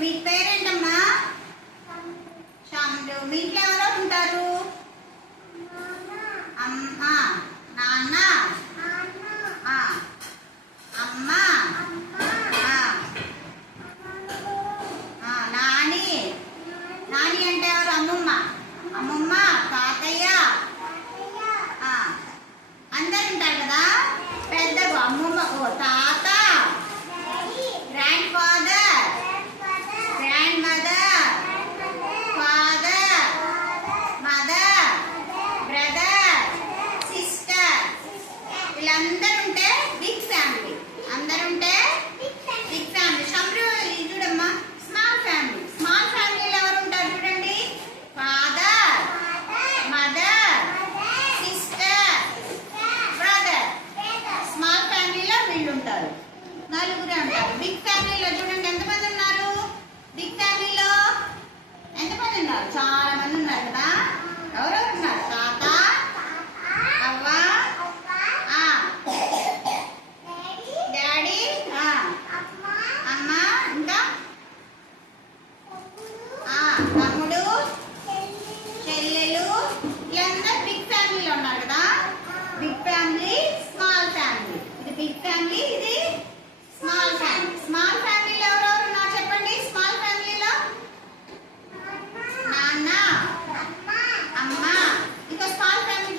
మీ పేరేంటమ్మా? శ్యాములు. మీ ఇంట్లో ఎవరో ఉంటారు? అమ్మ, నాన్న, అమ్మ, నాని. నాని అంటే ఎవరు? అమ్మమ్మ. అమ్మమ్మ, తాతయ్య అందరు ఉంటారు కదా. పెద్దగా అమ్మమ్మ, తాత, grand father, grand mother, father, mother, brother, sister. వీళ్ళందరూ ఉంటే బిగ్ ఫ్యామిలీ. అందరు ఉంటే బిగ్ ఫ్యామిలీ. షమ్రు చూడమ్మా, స్మాల్ ఫ్యామిలీ. స్మాల్ ఫ్యామిలీలో ఎవరు ఉంటారు చూడండి. Father, mother, sister, brother. Small ఫ్యామిలీలో వీళ్ళు ఉంటారు, నలుగురే ఉంటారు. బిగ్ ఫ్యామిలీలో చూడండి ఎంతమంది ఉన్నారు? బిగ్ ఫ్యామిలీలో ఎంతమంది ఉన్నారు? చాలా మంది ఉన్నారు కదా. ఎవరెవరు ఉన్నారు? తాత, అవ్వ, డాడీ, అమ్మ, ఇంకా తమ్ముడు, చెల్లెలు. వీళ్ళందరూ బిగ్ ఫ్యామిలీలో ఉన్నారు కదా. Big family, small family. ఇది బిగ్ ఫ్యామిలీ, ఇది స్మాల్ ఫ్యామిలీ. స్మాల్ ఫ్యామిలీలో ఎవరెవరు ఉన్నారు చెప్పండి? స్మాల్ ఫ్యామిలీలో నాన్న, అమ్మ. ఇంకా స్మాల్ ఫ్యామిలీ